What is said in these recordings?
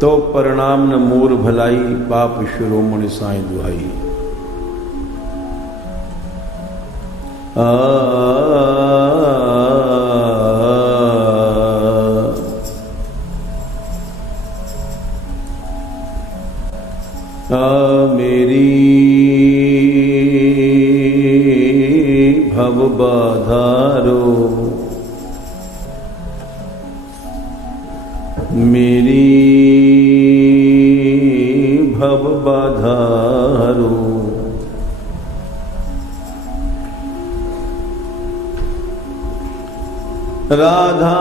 तो परिणाम न मोर भलाई, पाप शिरोमणि साईं दुहाई। मेरी भव बाधारो, मेरी भव बाधारो, राधा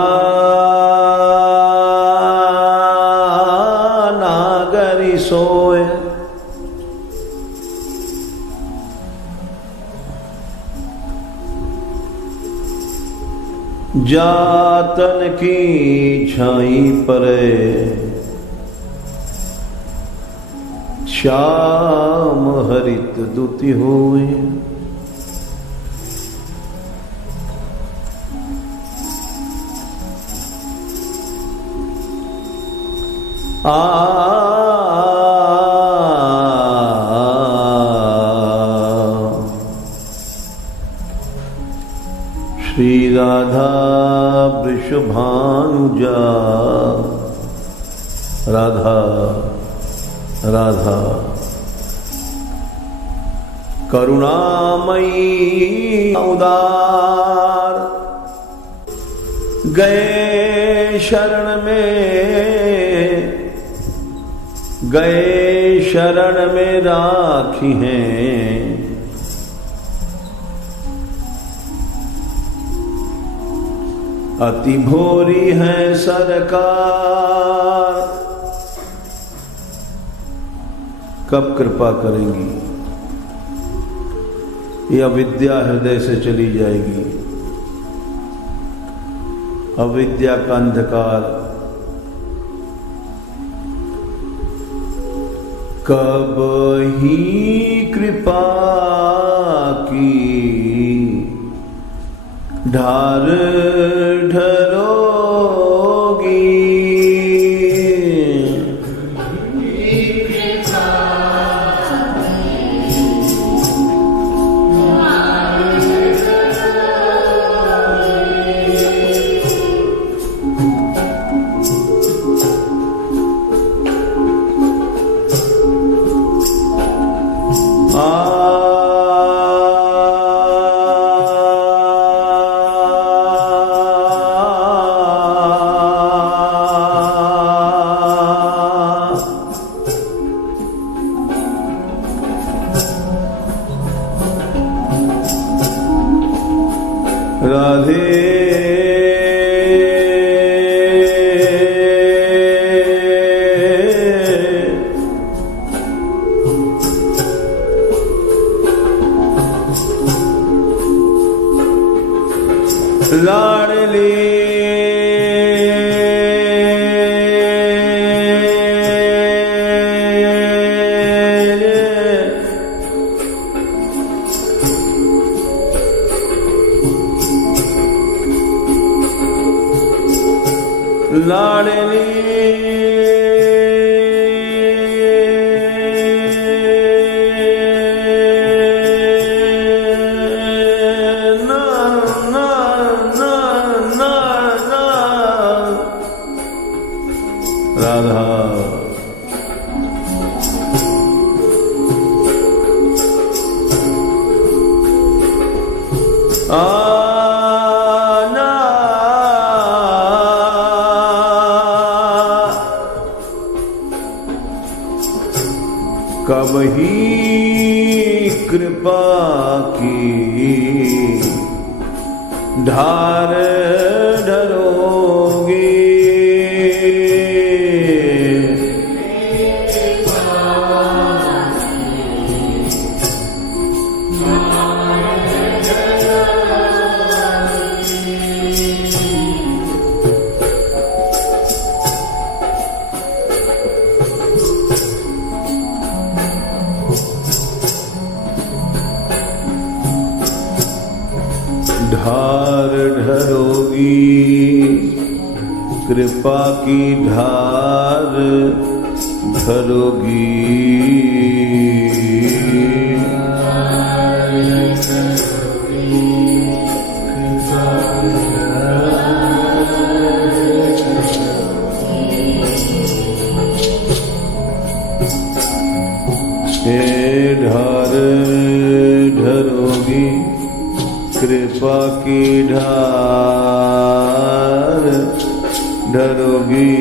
नागरी सोय, जातन की छाई परे, श्याम हरित दुति होए। श्री राधा वृषभानुजा, राधा राधा करुणामयी उदार, गए शरण में, गए शरण में राखी हैं, अति भोरी है सरकार। कब कृपा करेंगी? ये अविद्या हृदय से चली जाएगी। अविद्या का अंधकार कब ही कृपा की ढार ढरोगी। राधे लाडली लाडली ना ना ना ना ना राधा कब ही कृपा की ढार ढरोगी। ढार ढरोगी कृपा की धार धरोगी। ढार धरोगी कृपा की ढार धरोगी।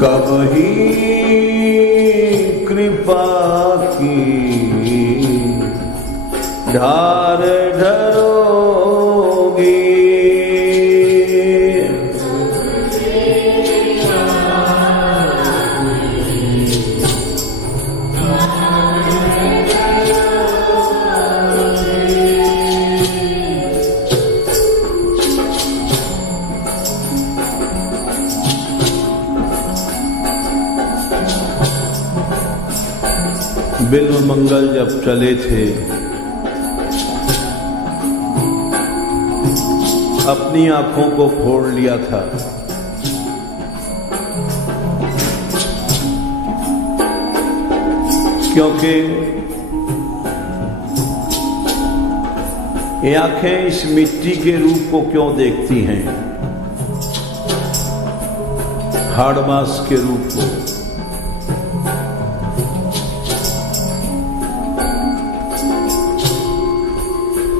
कबही कृपा की ढार धरोगी। बिल्व मंगल जब चले थे, अपनी आंखों को फोड़ लिया था। क्योंकि ये आंखें इस मिट्टी के रूप को क्यों देखती हैं, हाड़ मांस के रूप को।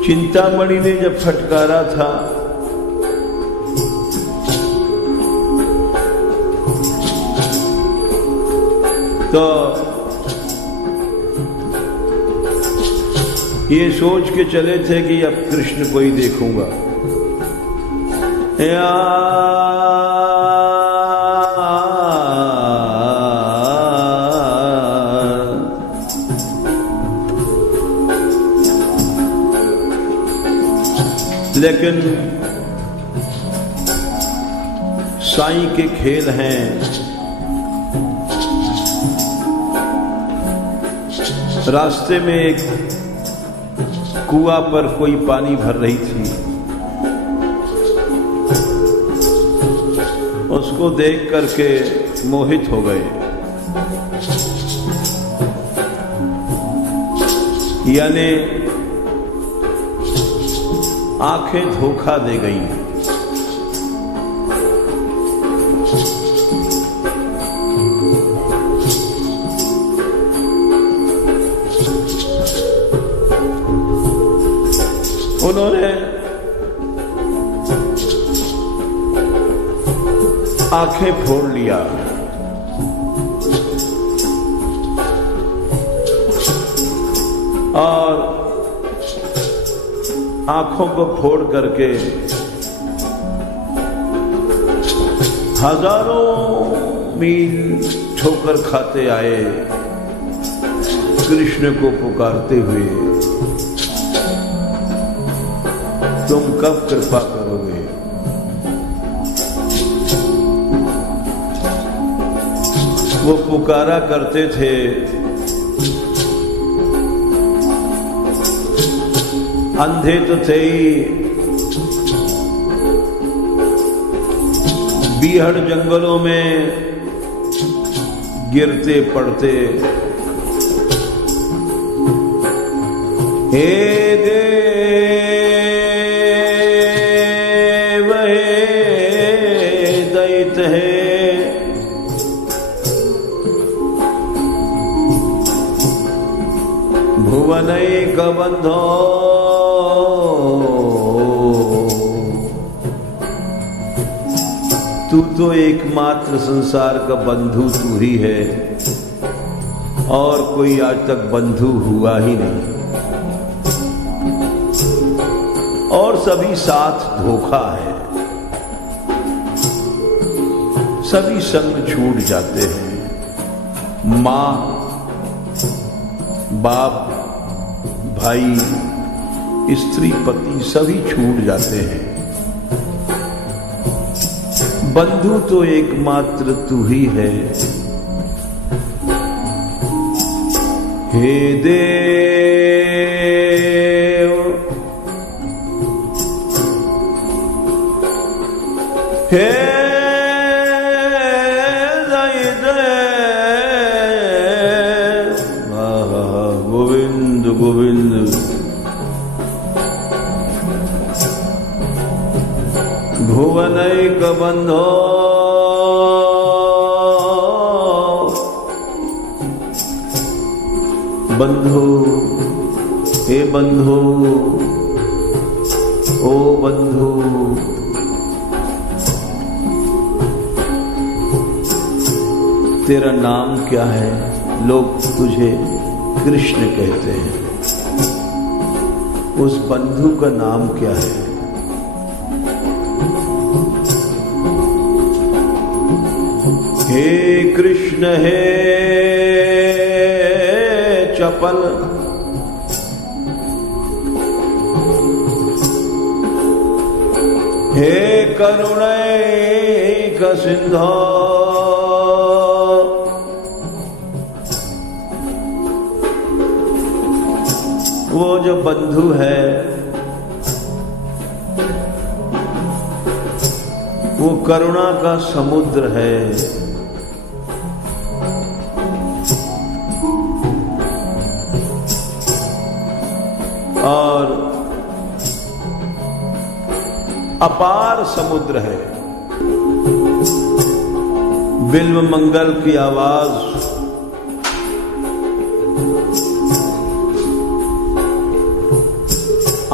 चिंतामणि ने जब फटकारा था तो ये सोच के चले थे कि अब कृष्ण को ही देखूंगा। लेकिन साईं के खेल हैं। रास्ते में एक कुआं पर कोई पानी भर रही थी, उसको देख करके मोहित हो गए। यानी आंखें धोखा दे गई। उन्होंने आंखें फोड़ लिया और आंखों को फोड़ करके हजारों मील ठोकर खाते आए, कृष्ण को पुकारते हुए, तुम कब कृपा करोगे। वो पुकारा करते थे, अंधे तो थे ही, बीहड़ जंगलों में गिरते पड़ते। हे देव हे दैत है, भुवनैक बंधो, तू तो एकमात्र संसार का बंधु तू ही है और कोई आज तक बंधु हुआ ही नहीं, और सभी साथ धोखा है। सभी संग छूट जाते हैं। माँ, बाप, भाई, स्त्री, पति सभी छूट जाते हैं। बंधु तो एकमात्र तू ही है। हे देव, हे गोविंद गोविंद, भुवनैक बंधो, बंधु, हे बंधु, ओ बंधु, तेरा नाम क्या है? लोग तुझे कृष्ण कहते हैं। उस बंधु का नाम क्या है? हे कृष्ण, हे चपल, हे करुणैक सिंधो, वो जो बंधु है वो करुणा का समुद्र है। और अपार समुद्र है। बिल्व मंगल की आवाज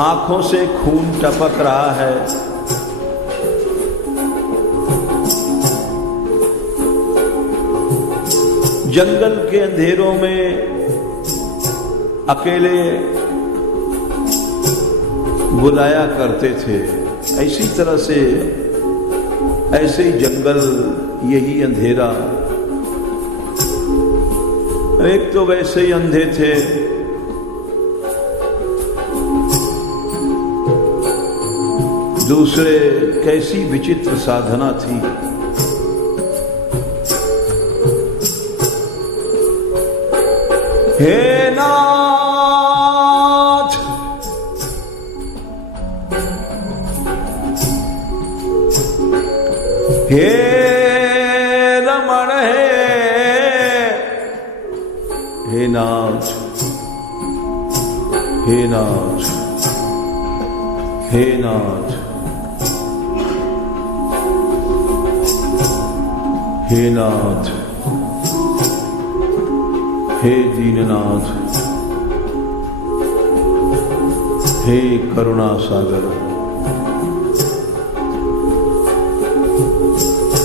आंखों से खून टपक रहा है। जंगल के अंधेरों में अकेले बुलाया करते थे। ऐसी तरह से, ऐसे ही जंगल, यही अंधेरा। एक तो वैसे ही अंधे थे, दूसरे कैसी विचित्र साधना थी। हे नाथ, हे रमण, हे नाथ, हे नाथ, हे नाथ, हे नाथ, हे दीननाथ, हे करुणा सागर,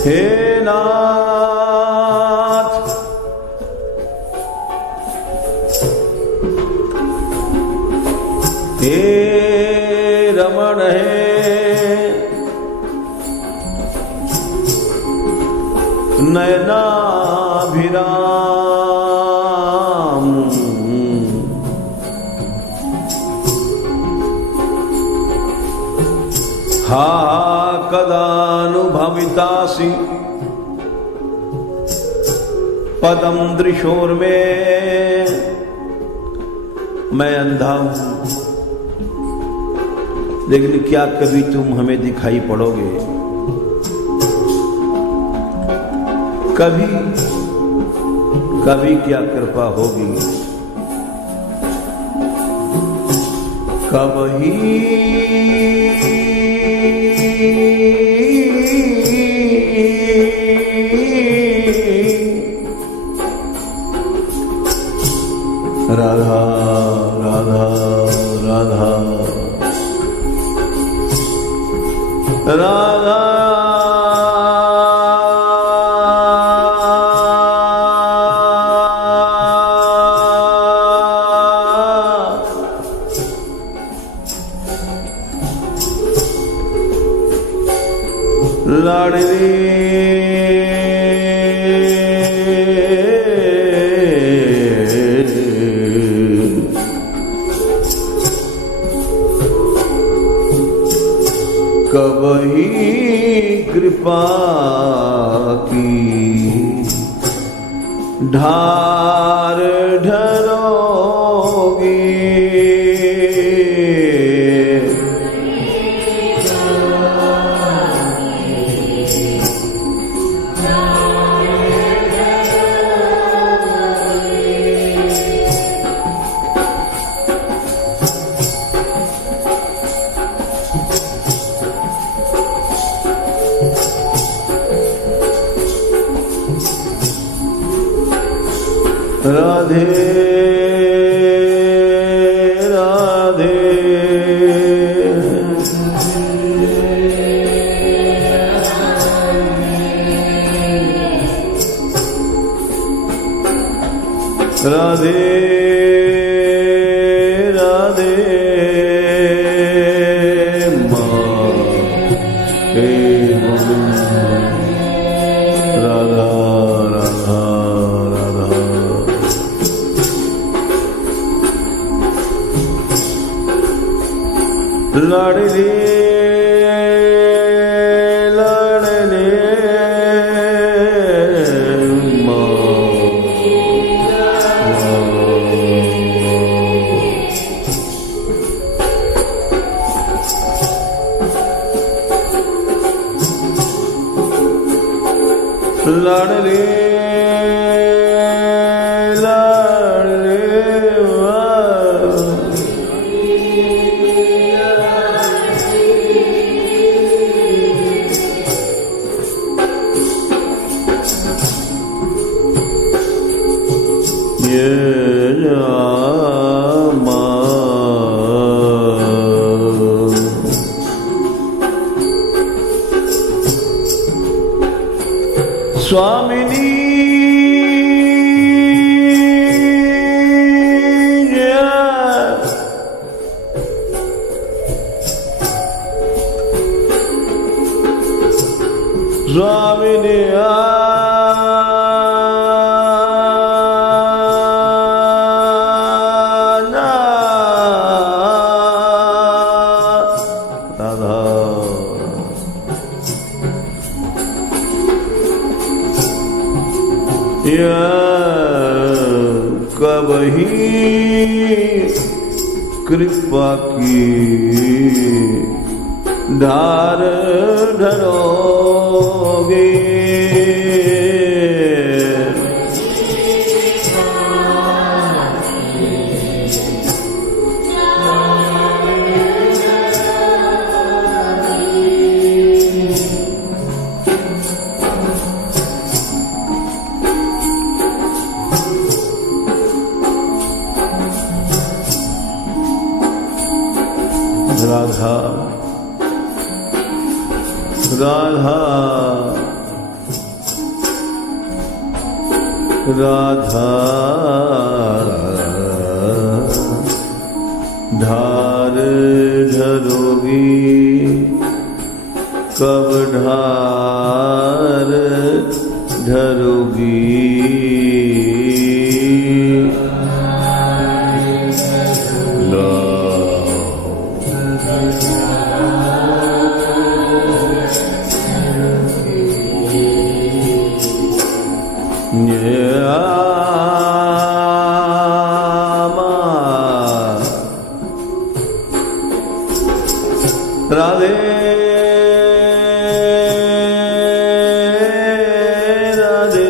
हे नाथ, हे रमण, नयनाभिराम, हा कदानुभवितासि पदम दृशोर में। मैं अंधा हूं, लेकिन क्या कभी तुम हमें दिखाई पड़ोगे? कभी कभी क्या कृपा होगी? कभी राधा राधा राधा राधा लाडली ही कृपा की ढार ढरोगी। राधे राधे राधे राधे माँ हे राधा राधा राधा। लाडली लाडली लाडली स्वामिनी स्वामिनी कबही कृपा की धार धरोगे। राधा राधा राधा धार धरोगी कब ढार धरोगी। राधे राधे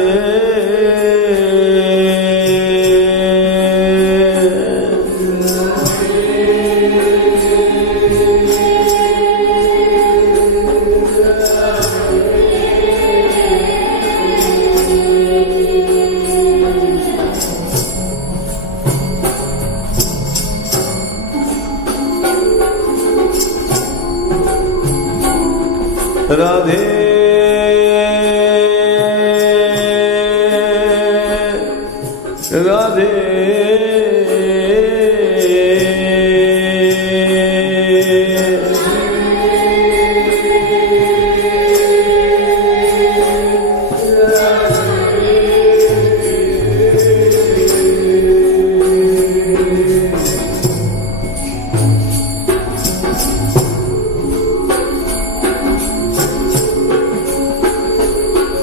राधे राधे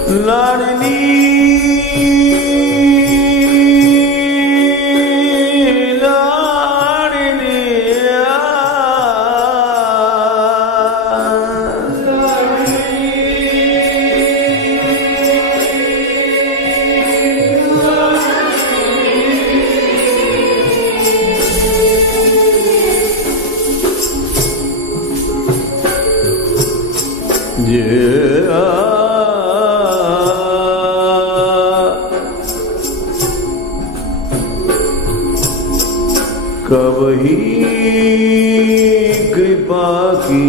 लाडली कबही कृपा की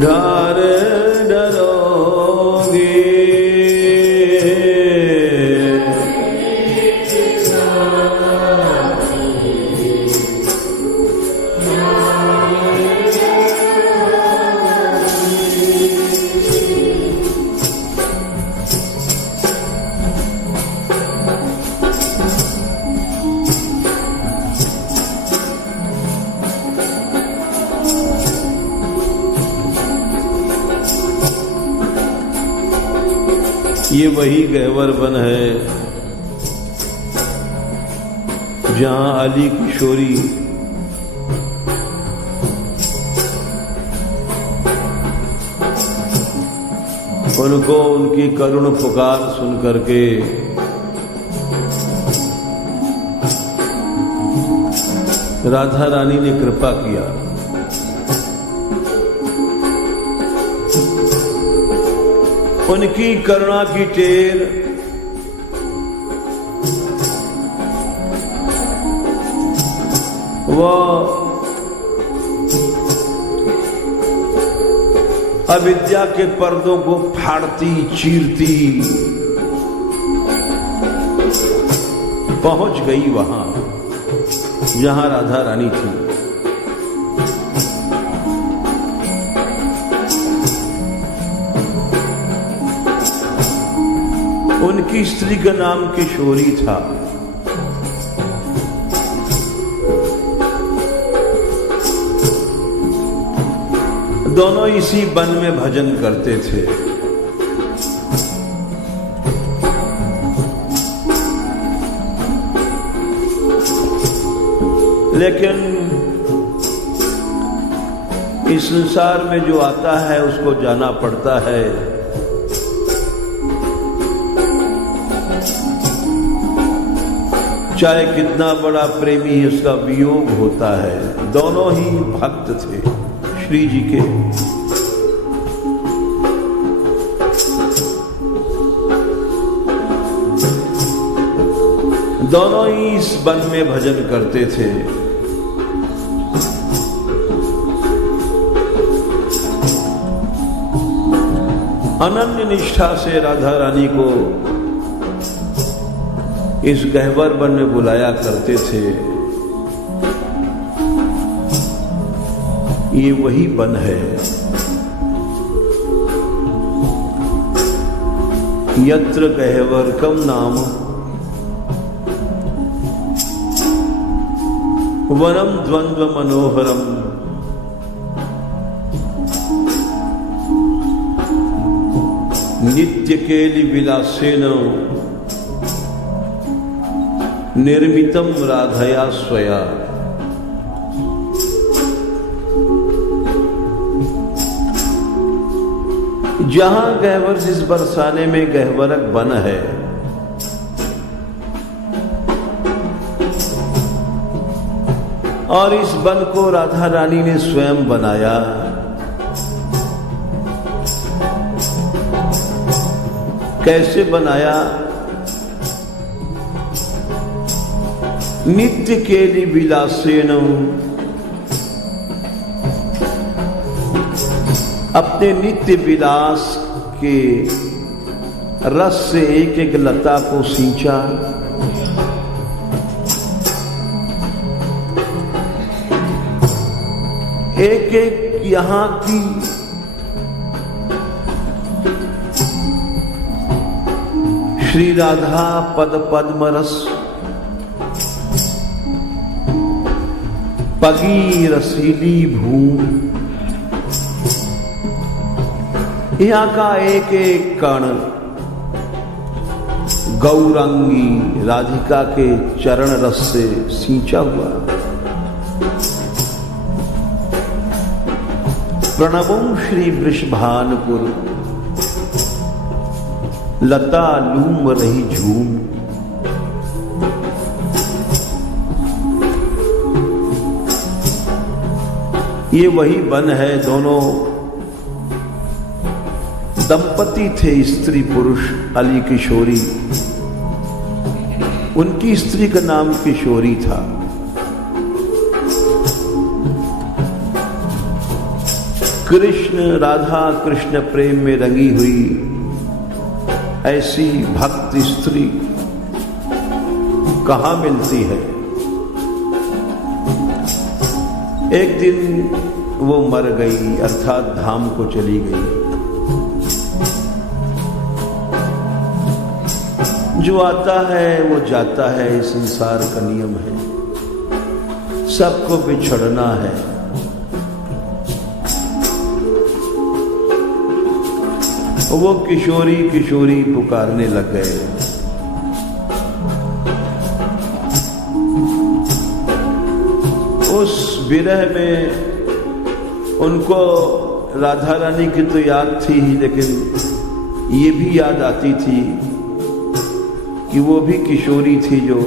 धार डरोगे। ये वही गहवर वन है जहां अली किशोरी उनको उनकी करुण पुकार सुन करके राधा रानी ने कृपा किया। उनकी करुणा की टेर वह अविद्या के पर्दों को फाड़ती चीरती पहुंच गई वहां जहां राधा रानी थी। उनकी स्त्री का नाम किशोरी था। दोनों इसी वन में भजन करते थे। लेकिन इस संसार में जो आता है उसको जाना पड़ता है। चाहे कितना बड़ा प्रेमी उसका वियोग होता है। दोनों ही भक्त थे श्री जी के। दोनों ही इस वन में भजन करते थे। अनन्य निष्ठा से राधा रानी को इस गहवर वन में बुलाया करते थे। ये वही वन है यत्र गहवरकम नाम वनम द्वंद्व मनोहरम। नित्य केलि विलासेन निर्मितम राधया स्वया। जहां गहवर जिस बरसाने में गहवरक वन है, और इस वन को राधा रानी ने स्वयं बनाया। कैसे बनाया? नित्य केलि विलासेन, अपने नित्य विलास के रस से एक एक लता को सींचा। एक एक यहां की श्री राधा पद पद्म रस, पगी रसीली भूमि, यहाँ का एक एक कण गौरांगी राधिका के चरण रस से सींचा हुआ। प्रणवों श्री वृषभानुपुर, लता लूम रही झूम। ये वही वन है, दोनों दंपति थे, स्त्री पुरुष, अली किशोरी। उनकी स्त्री का नाम किशोरी था। कृष्ण राधा कृष्ण प्रेम में रंगी हुई ऐसी भक्त स्त्री कहां मिलती है। एक दिन वो मर गई, अर्थात धाम को चली गई। जो आता है वो जाता है, संसार का नियम है, सबको बिछड़ना है। वो किशोरी किशोरी पुकारने लग गए। उस विरह में उनको राधा रानी की तो याद थी ही, लेकिन ये भी याद आती थी कि वो भी किशोरी थी, जो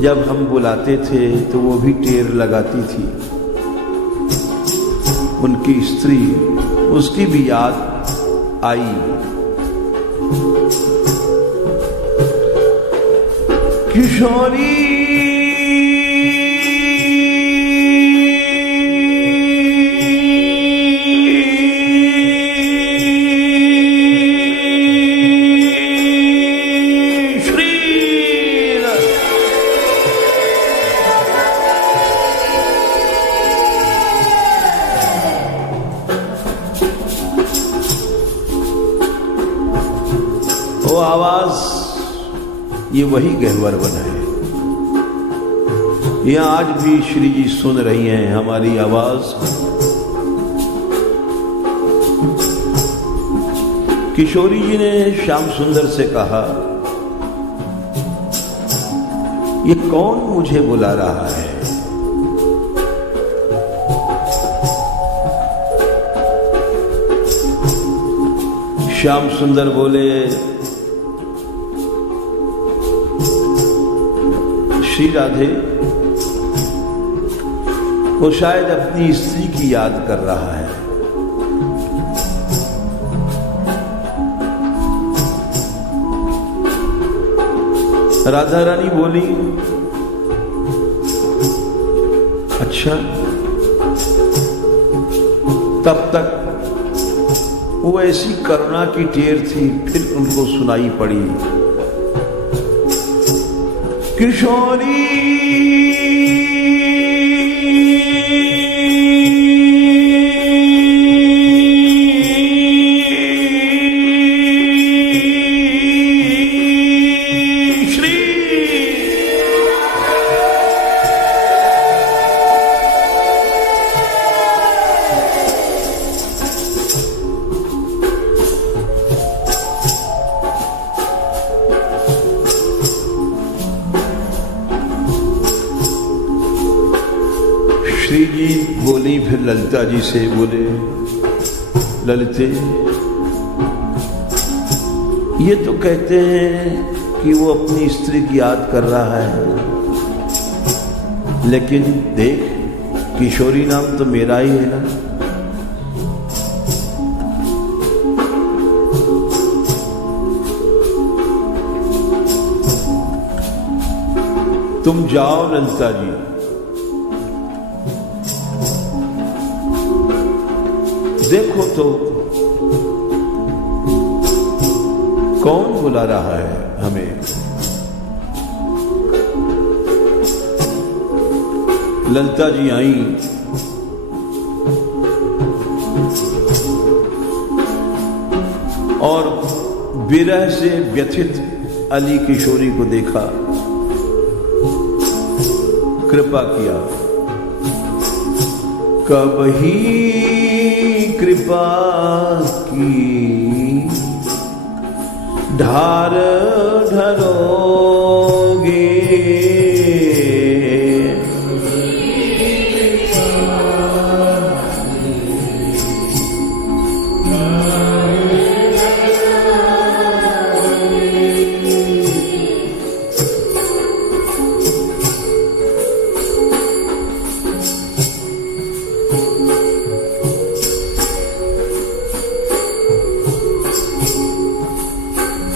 जब हम बुलाते थे तो वो भी टेर लगाती थी। उनकी स्त्री, उसकी भी याद आई। किशोरी वो आवाज, ये वही गहवर वन है। यहां आज भी श्री जी सुन रही हैं हमारी आवाज। किशोरी जी ने श्याम सुंदर से कहा, ये कौन मुझे बुला रहा है? श्याम सुंदर बोले, श्री राधे, वो शायद अपनी स्त्री की याद कर रहा है। राधा रानी बोली, अच्छा। तब तक वो ऐसी करुणा की टेर थी, फिर उनको सुनाई पड़ी, किशोरी श्री जी बोली। फिर ललिता जी से बोले, ललिते, ये तो कहते हैं कि वो अपनी स्त्री की याद कर रहा है, लेकिन देख, किशोरी नाम तो मेरा ही है ना। तुम जाओ ललिता जी, देखो तो कौन बुला रहा है हमें। ललिता जी आई। और विरह से व्यथित अली किशोरी को देखा, कृपा किया, कब ही कृपा की धार ढरोगे।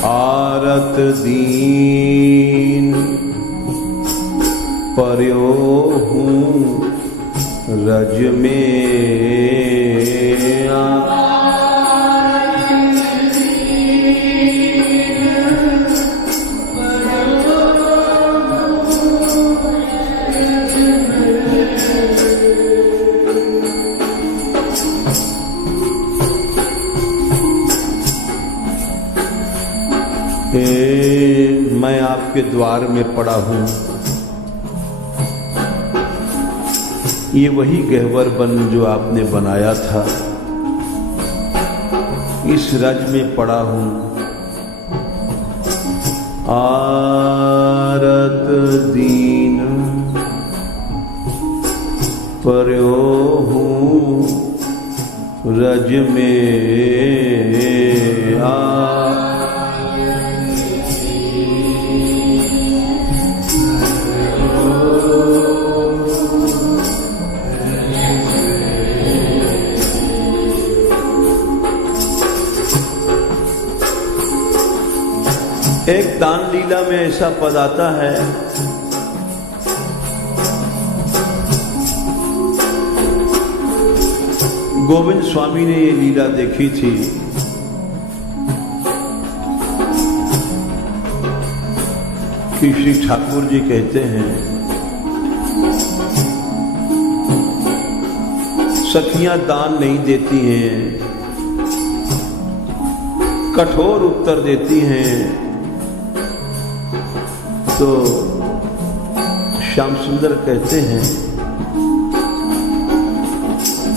आरत दीन पर्यो हूँ रज में मैं आपके द्वार में पड़ा हूं। ये वही गहवर बन जो आपने बनाया था, इस रज में पड़ा हूं। आरत दीन पर्यो हूं रज में एक दान लीला में ऐसा पद आता है, गोविंद स्वामी ने ये लीला देखी थी। कि श्री ठाकुर जी कहते हैं, सखियां दान नहीं देती हैं, कठोर उत्तर देती हैं। तो श्याम सुंदर कहते हैं,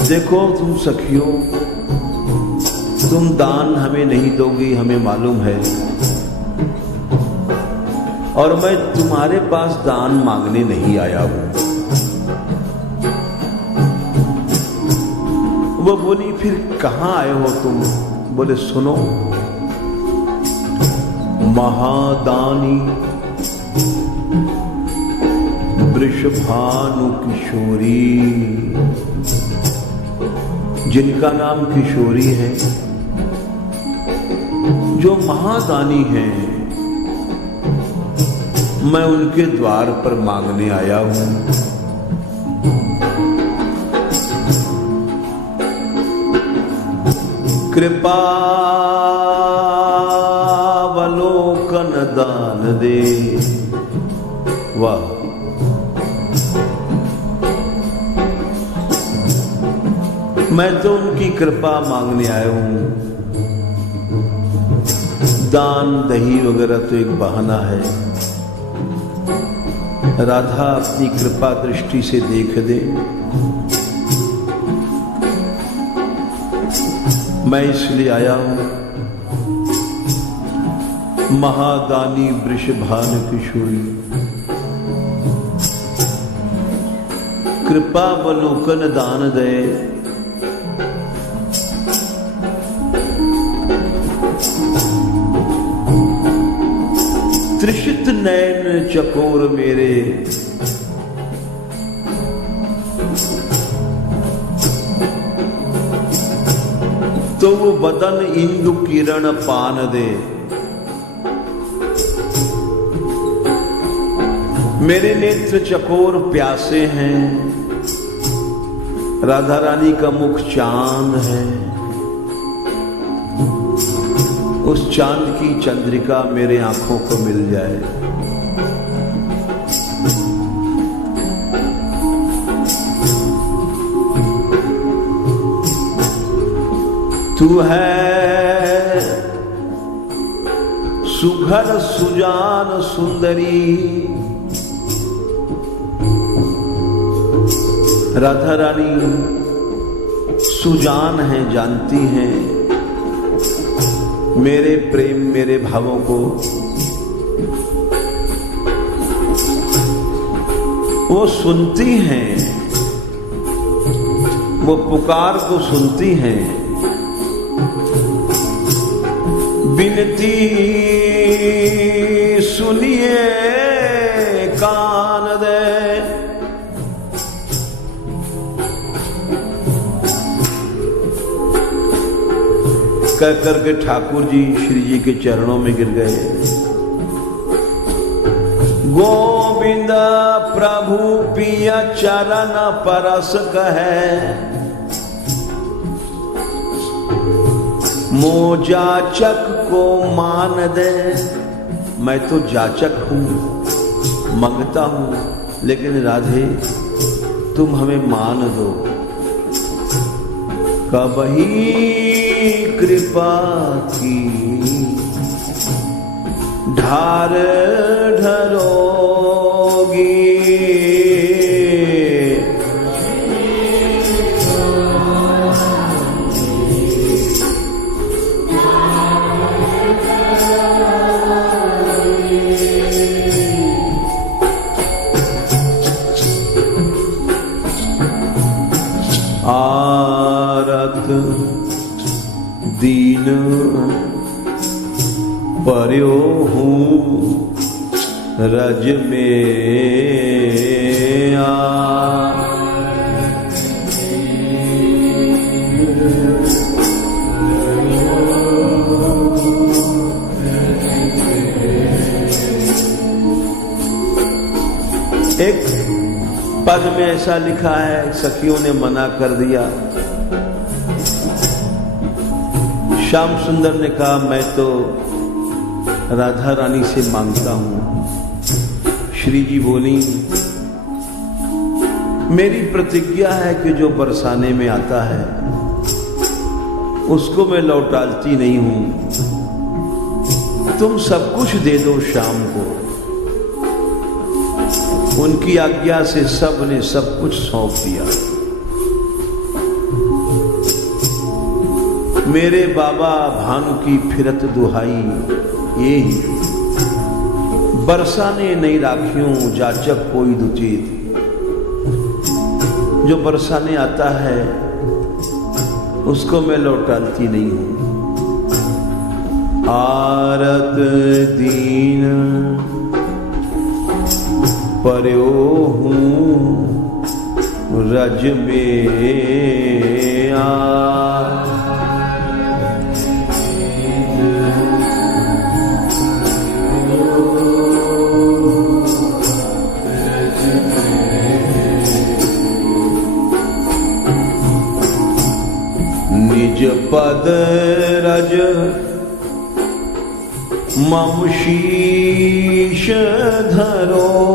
देखो तुम सखियों, तुम दान हमें नहीं दोगी, हमें मालूम है, और मैं तुम्हारे पास दान मांगने नहीं आया हूं। वो बोली, फिर कहां आए हो तुम? बोले, सुनो, महादानी वृषभानु किशोरी, जिनका नाम किशोरी है, जो महादानी हैं, मैं उनके द्वार पर मांगने आया हूं। कृपावलोकन दान दे। वाह, मैं तो उनकी कृपा मांगने आया हूं। दान दही वगैरह तो एक बहाना है। राधा अपनी कृपा दृष्टि से देख दे, मैं इसलिए आया हूं। महादानी वृषभान किशोरी, कृपावलोकन दान दे। त्रिषित नैन चकोर मेरे, तो वो बदन इंदु किरण पान दे। मेरे नेत्र चकोर प्यासे हैं, राधा रानी का मुख चांद है, उस चांद की चंद्रिका मेरे आंखों को मिल जाए। तू है सुघर सुजान सुंदरी, राधा रानी सुजान हैं, जानती हैं मेरे प्रेम मेरे भावों को। वो सुनती हैं, वो पुकार को सुनती हैं। बिनती सुनिए कान दे, कह करके ठाकुर जी श्री जी के चरणों में गिर गए। गोविंद प्रभु पिया चरण परस कहे, मो जाचक को मान दे। मैं तो जाचक हूं, मांगता हूं, लेकिन राधे तुम हमें मान दो। कबही कृपा की ढार ढरोगी, आरत दीन पर्यो हूँ रज में एक पद में ऐसा लिखा है, सखियों ने मना कर दिया। श्याम सुंदर ने कहा मैं तो राधा रानी से मांगता हूं। श्री जी बोली मेरी प्रतिज्ञा है कि जो बरसाने में आता है उसको मैं लौटाती नहीं हूं। तुम सब कुछ दे दो शाम को। उनकी आज्ञा से सब ने सब कुछ सौंप दिया। मेरे बाबा भानु की फिरत दुहाई, ये ही बरसाने नहीं राखियों जाचक कोई दुचित। जो बरसाने आता है उसको मैं लौटाती नहीं हूं। आरत दीन पर्यो हूँ रज में निज पद रज मम शीश धरोगी।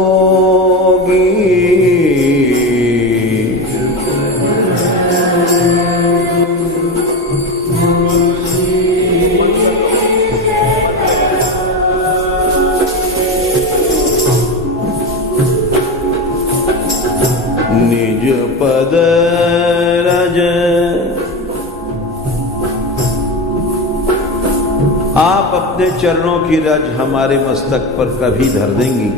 निज पद रज आप अपने चरणों की रज हमारे मस्तक पर कभी धर देंगी।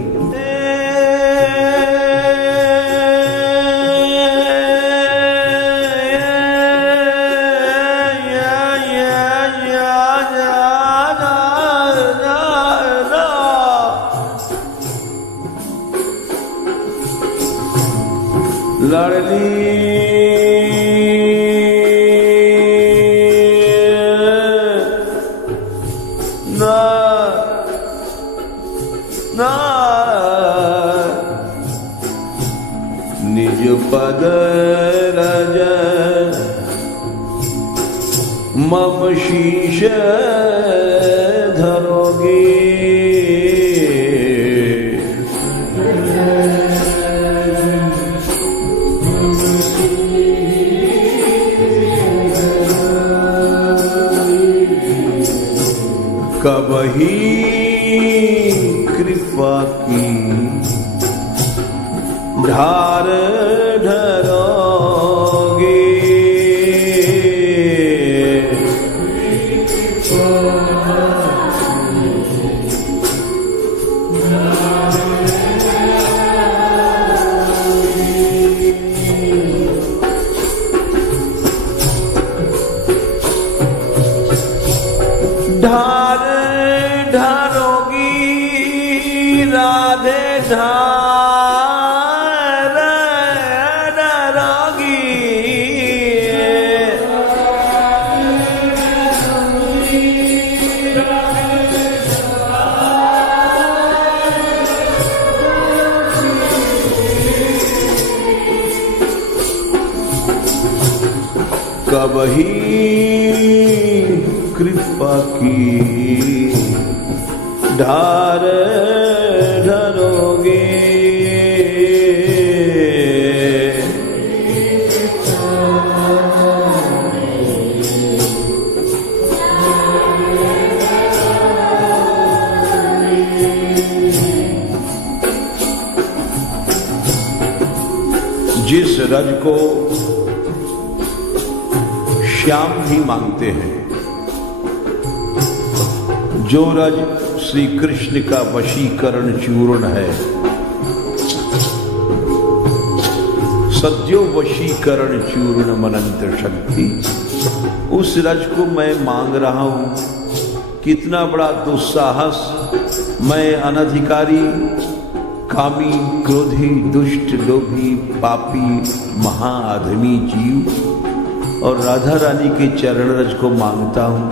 लड़ली निज पद रज मम शीश धरोगी। कबही कृपा की ढार ढरोगी। ढार ढारोगी राधे ढार ढारोगी। कबही कृपा की ढार ढरोगे। जिस रज को श्याम भी मांगते हैं, जो रज श्री कृष्ण का वशीकरण चूर्ण है, सद्यो वशीकरण चूर्ण मनंत शक्ति, उस रज को मैं मांग रहा हूं। कितना बड़ा दुस्साहस! मैं अनधिकारी, कामी, क्रोधी, दुष्ट, लोभी, पापी, महाआदमी जीव और राधा रानी के चरण रज को मांगता हूं।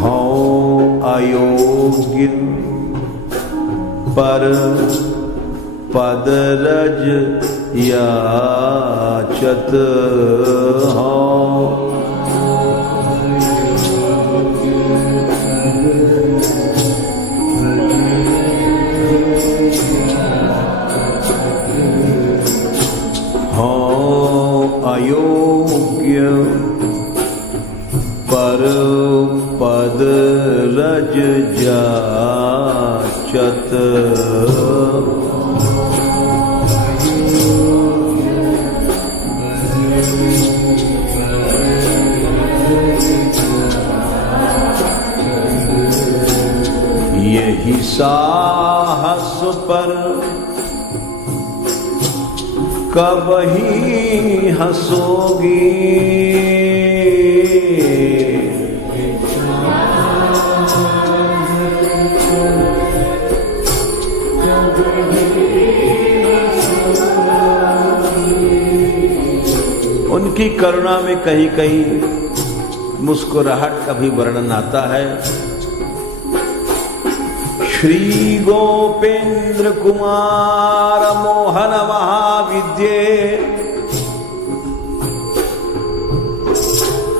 हूँ अयोग्य पर पद रज याचत हूँ। अयोग्य पर पद रज जाचत। यही साहस पर कबही हंसोगी। उनकी करुणा में कहीं कहीं मुस्कुराहट का भी वर्णन आता है। श्री गोपेंद्र कुमार मोहन महाविद्ये,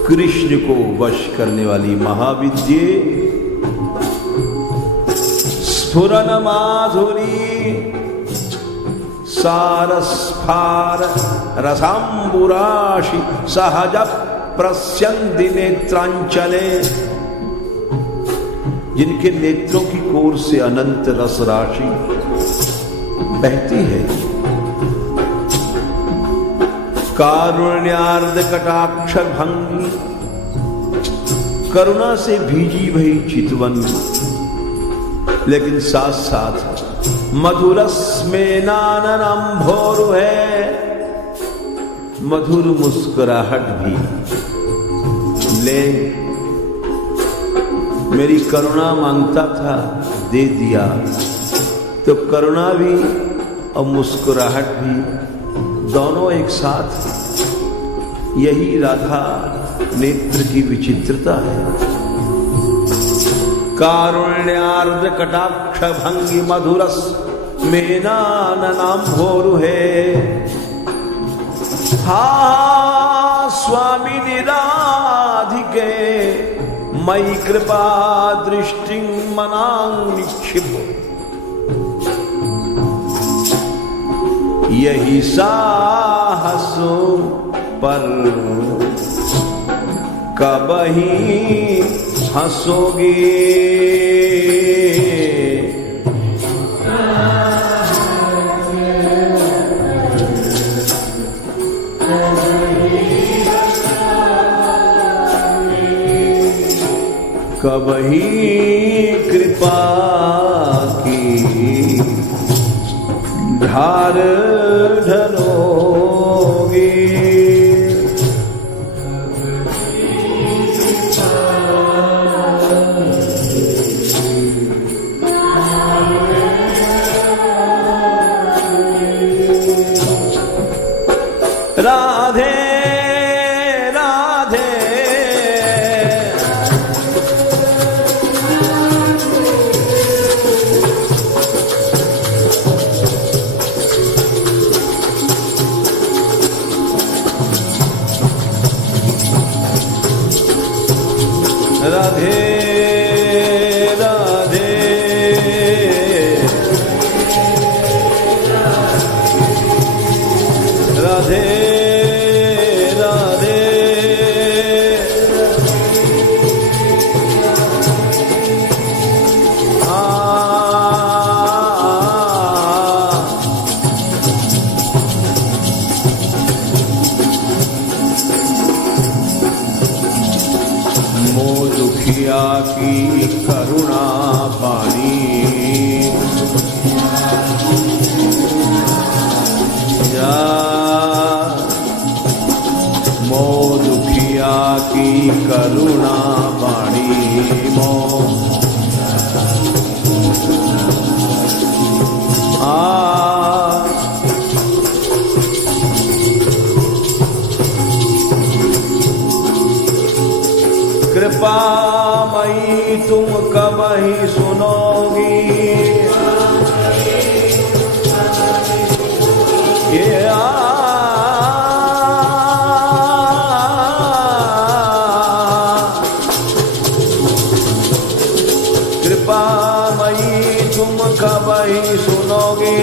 कृष्ण को वश करने वाली महाविद्ये, स्फुरन माधुरी सारस्फार रसाम्बुराशि सहज प्रस्यन्ति नेत्रांचले, जिनके नेत्रों की कोर से अनंत रस राशि बहती है। कारुण्यार्ध कटाक्ष भंगी, करुणा से भीजी भई चितवन, लेकिन साथ साथ मधुरस्मेनानंभोरु है, मधुर मुस्कुराहट भी। ले मेरी करुणा मांगता था, दे दिया, तो करुणा भी और मुस्कुराहट भी दोनों एक साथ। यही राधा नेत्र की विचित्रता है। कारुण्यार्ध कटाक्ष भंगी मधुरस मेनानंभोरु है। हा स्वामी निराधिके मयि कृपा दृष्टि मनांक्षिप। यही साहसो पर कबही हंसोगे। कबही कृपा की धार ढलोगे। राधे राधे राधे राधे दुखिया की करुणा पानी जा मो दुखिया की करुणा पानी मो कृपा मई तुम कब ही सुनोगी ये कृपा मई तुम कब ही सुनोगी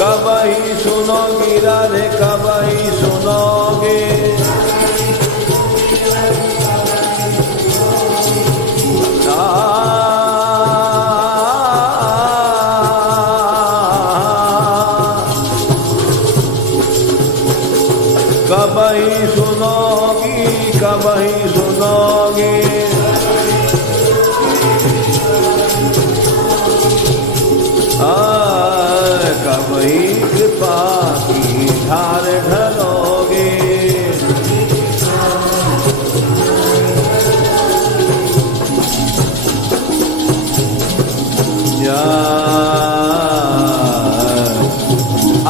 कब ही सुनोगी राधे कब ही सुनोगे कब ही सुनोगी कब ही सुनोगी कब ही कृपा की धार ढलोगे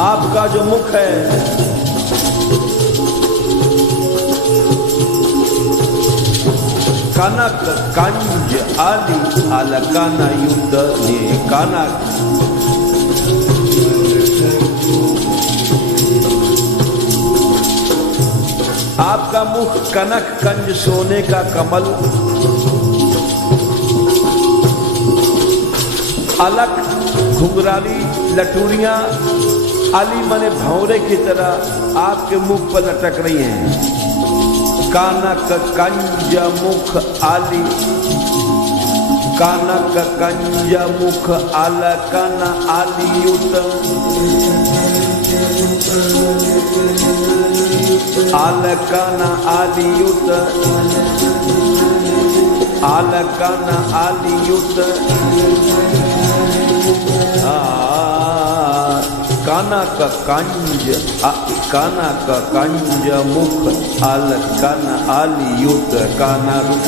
आपका जो मुख है कनक कंज आदि अलकाना युद्ध ये कनक आपका मुख कनक कंज सोने का कमल अलग घुंघराली लटूरियां आली मने भौरे की तरह आपके मुख पर लटक रही हैं। कानक कंज मुख आली कानक कंज मुख अलकन आलियुत अलकन आलियुत अलकन आलियुत कनक कंज कनक कंज मुख अलकन आलियुत कनक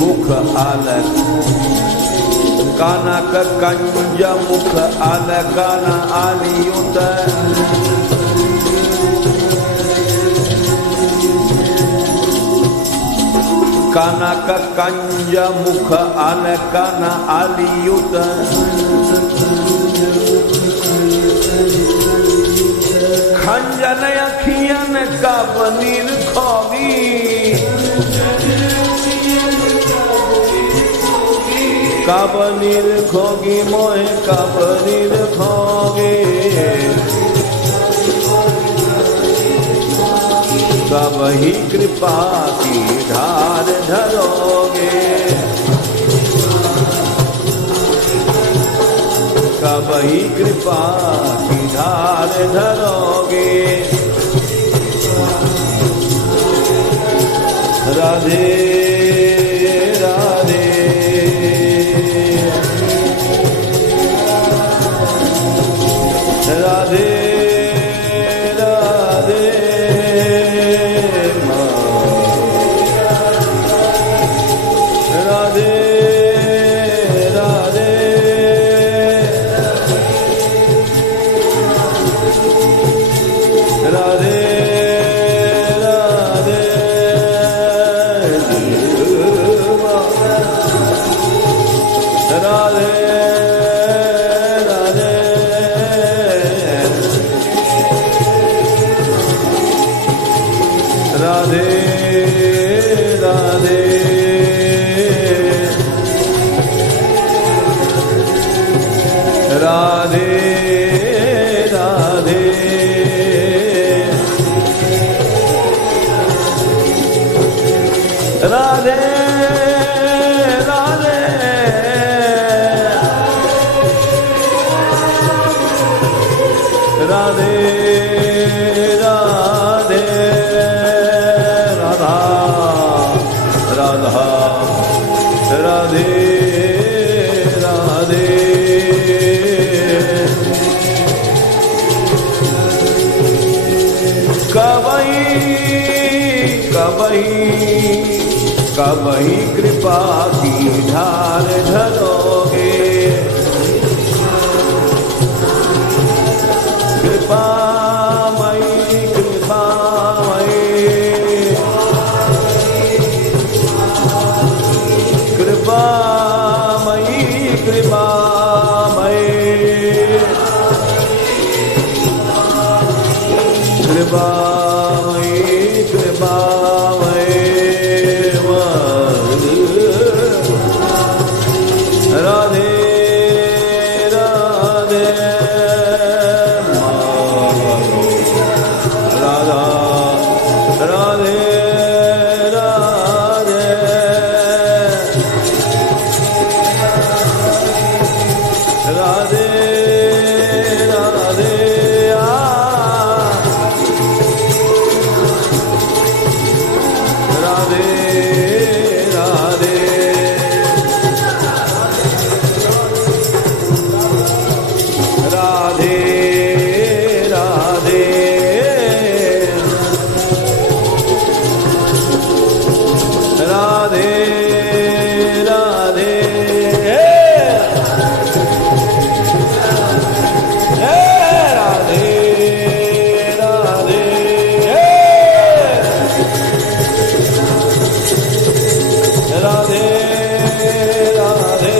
मुख अलक कनक कंज मुख अलकन आलियुत कनक कंज मुख अलकन आलियुत खंजन अखियन का बनीर खोगी कब खोगी मोहे कब खोगे कब ही कृपा की धार धरोगे कब ही कृपा की धार धरोगे राधे राधे राधे राधे राधे राधे राधे राधे राधे राधे राधे राधे राधे राधे राधा राधा राधे राधे कबही कृपा की ढाल धरोगे कृपामयी कृपामयी कृपामयी कृपामयी कृपामयी कृपामयी राधे राधे राधा राधे राधे राधे राधे राधे राधे राधे राधे राधे राधे राधे राधे राधे राधे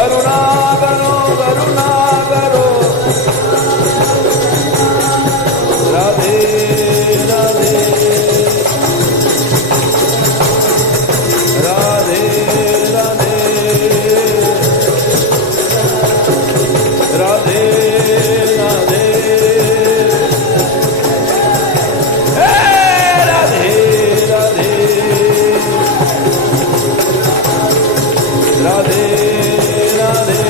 करुणा करो करुणा करो राधे राधे राधे राधे राधे राधे राधे राधे राधे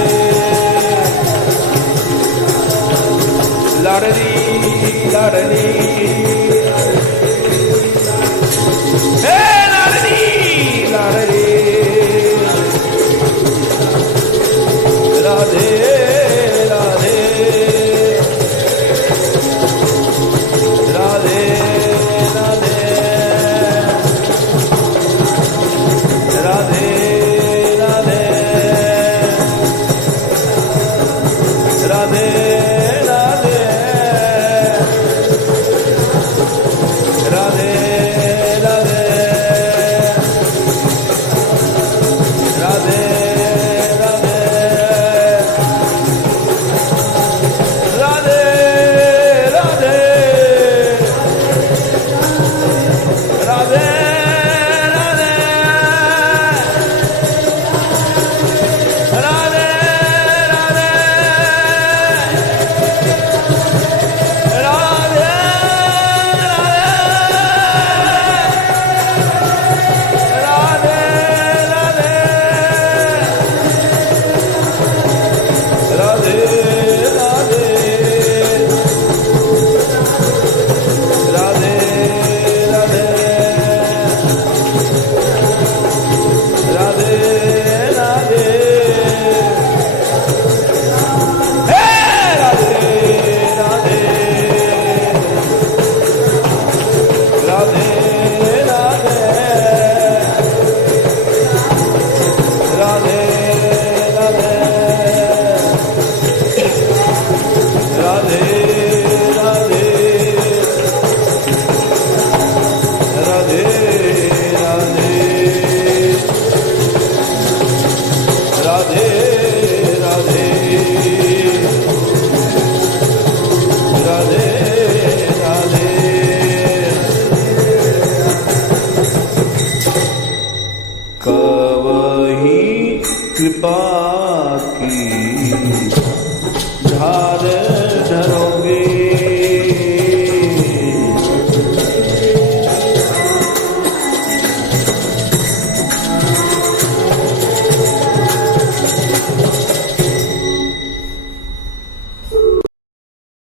लाडली लाडली